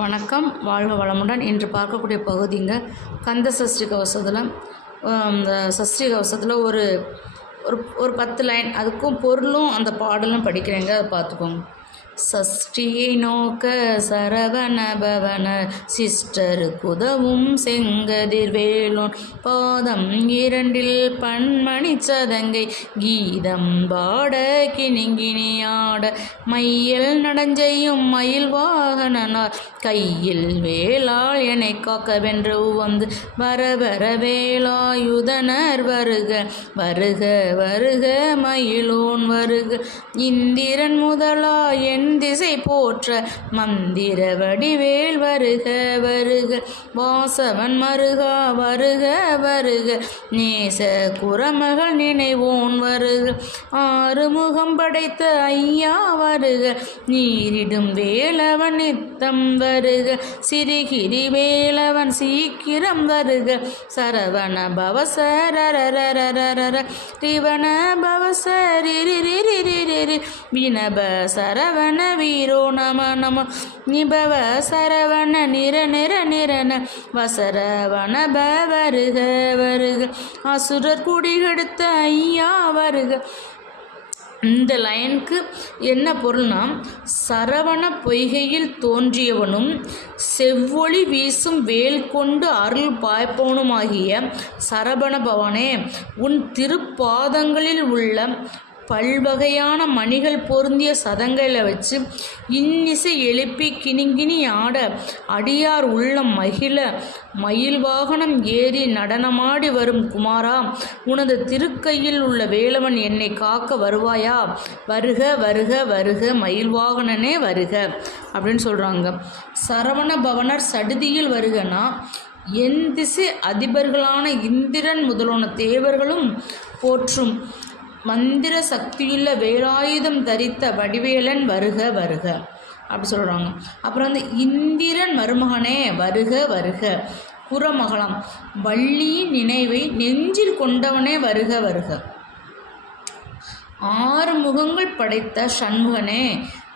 வணக்கம். வாழ்க வளமுடன். இன்று பார்க்கக்கூடிய பகுதிங்க கந்த சஷ்டி கவசத்தில். இந்த சஷ்டி கவசத்தில் ஒரு ஒரு ஒரு பத்து லைன் அதுக்கும் பொருளும் அந்த பாடலும் படிக்கிறேங்க அதை பார்த்துக்கோங்க. சஷ்டியை நோக்க சரவண பவன சிஸ்டருக்கு உதவும் செங்கதிர் வேலோன். பாதம் இரண்டில் பன்மணி சதங்கை. கீதம் பாட கிணிங்கினியாட மையல் நடஞ்செய்யும் மயில் வாகனனார். கையில் வேளாள் என்னை காக்கவென்று வந்து வர வர வேலாயுதனர் வருக. வருக வருக மயிலோன் வருக. இந்திரன் முதலா என் திசை போற்ற மந்திர வடிவேல் வருக வருக. வாசவன் மருகா வருக வருக. நேச குரமகள் நினைவோன் வருக. ஆறுமுகம் படைத்த ஐயா வருக. நீரிடும் வேலவன் நித்தம் வருக. சிறுகிரி வேலவன் சீக்கிரம் வருக. சரவண பவசரரரரரர ரிவண பவசரிரிரிரிரிரி வினப சரவண வீரோ நம நம. நிபவ சரவண நிர நிர நிரன வசரவண ப வருக வருக. அசுரர் குடிகெடுத்த ஐயா வருக. இந்த லைனுக்கு என்ன பொருள்னா சரவண பொய்கையில் தோன்றியவனும் செவ்வொளி வீசும் வேல் கொண்டு அருள் பாய்ப்பவனுமாகிய சரவண பவனே உன் திருப்பாதங்களில் உள்ள பல்வகையான மணிகள் பொருந்திய சதங்களை வச்சு இன்னிசை எழுப்பி கிணிங்கினி ஆட அடியார் உள்ளம் மகிழ மயில் வாகனம் ஏறி நடனமாடி வரும் குமாரா உனது திருக்கையில் உள்ள வேலவன் என்னை காக்க வருவாயா? வருக வருக வருக மயில் வாகனனே வருக அப்படின்னு சொல்கிறாங்க சரவண பவனர் சடுதியில் வருகனா என் திசை அதிபர்களான இந்திரன் முதலான தேவர்களும் போற்றும். மந்திர சக்தியுள்ள வேலாயுதம் தரித்த வடிவேலன் வருக வருக. அப்படி சொல்கிறாங்க அப்புறம் வந்து இந்திரன் மருமகனே வருக வருக. குரமகலம் வள்ளியின் நினைவை நெஞ்சில் கொண்டவனே வருக வருக. ஆறு முகங்கள் படைத்த சண்முகனே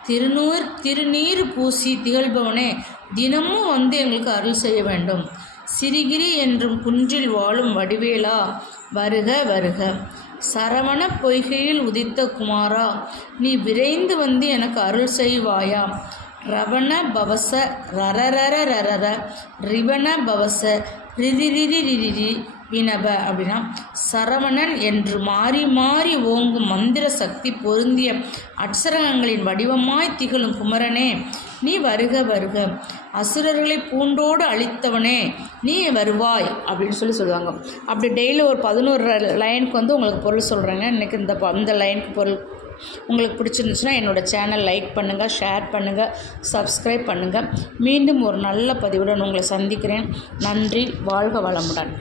திருநூர் திருநீர் பூசி திகழ்பவனே தினமும் வந்து எங்களுக்கு அருள் செய்ய வேண்டும். சிறிகிரி என்றும் குன்றில் வாழும் வடிவேலா வருக வருக. சரவண பொய்கையில் உதித்த குமாரா நீ விரைந்து வந்து எனக்கு அருள் செய்வாயா? ரவண பவச ரரரர ரரர ரிவண பவச ரிரிரிரிரிரி வினப அப்படின்னா சரவணன் என்று மாறி மாறி ஓங்கும் மந்திர சக்தி பொருந்திய அட்சரகங்களின் வடிவமாய் திகழும் குமரனே நீ வருக வருக. அசுரர்களை பூண்டோடு அழித்தவனே நீ வருவாய் அப்படின்னு சொல்லி சொல்லுவாங்க. அப்படி டெய்லி ஒரு பதினோரு லைனுக்கு வந்து உங்களுக்கு பொருள் சொல்கிறேங்க இன்றைக்கி இந்த இந்த லைனுக்கு பொருள் உங்களுக்கு பிடிச்சிருந்துச்சுன்னா என்னோடய சேனல் லைக் பண்ணுங்கள் ஷேர் பண்ணுங்கள் சப்ஸ்கிரைப் பண்ணுங்கள் மீண்டும் ஒரு நல்ல பதிவுடன் உங்களை சந்திக்கிறேன். நன்றி வாழ்க வளமுடன்.